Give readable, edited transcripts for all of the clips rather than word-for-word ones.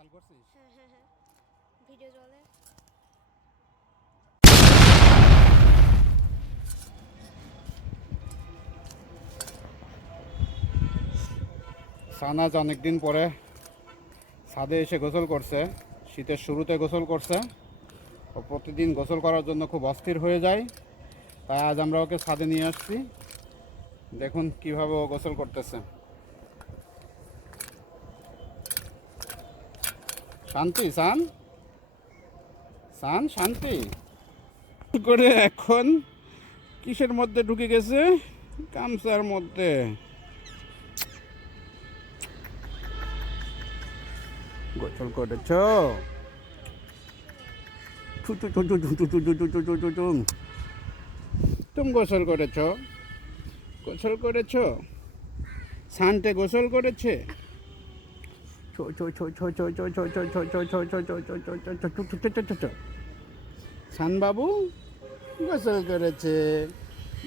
চালু করছিস? হ্যাঁ হ্যাঁ হ্যাঁ ভিডিও চলে। সানাজ অনেকদিন পরে ছাদে এসে গোসল করছে। শীতের শুরুতে গোসল করছে। ও প্রতিদিন গোসল করার জন্য খুব অস্থির হয়ে যায়, তাই আজ আমরা ওকে ছাদে নিয়ে আসছি। দেখুন কিভাবে ও গোসল করতেছে। শান্তি সান, সান শান্তি করে এখন কিসের মধ্যে ঢুকে গেছে? গামছার মধ্যে। গোসল করেছ? তুমি গোসল করেছ? গোসল করেছ? শান্তে গোসল করেছে? শান বাবু গোসল করেছে।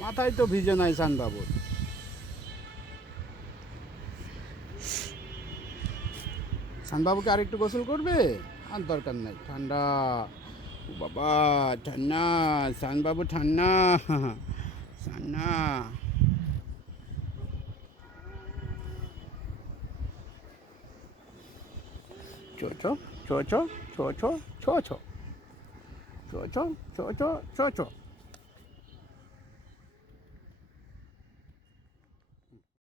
মাথায় তো ভিজে নাই শান বাবুর। শান বাবুকে আরেকটু গোসল করবে? আর দরকার নাই, ঠান্ডা। ও বাবা ঠান্ডা, শান বাবু ঠান্ডা। ঠান্ডা। ছো ছো ছো ছো ছো ছো ছো ছো ছো ছো ছো ছো ছো ছো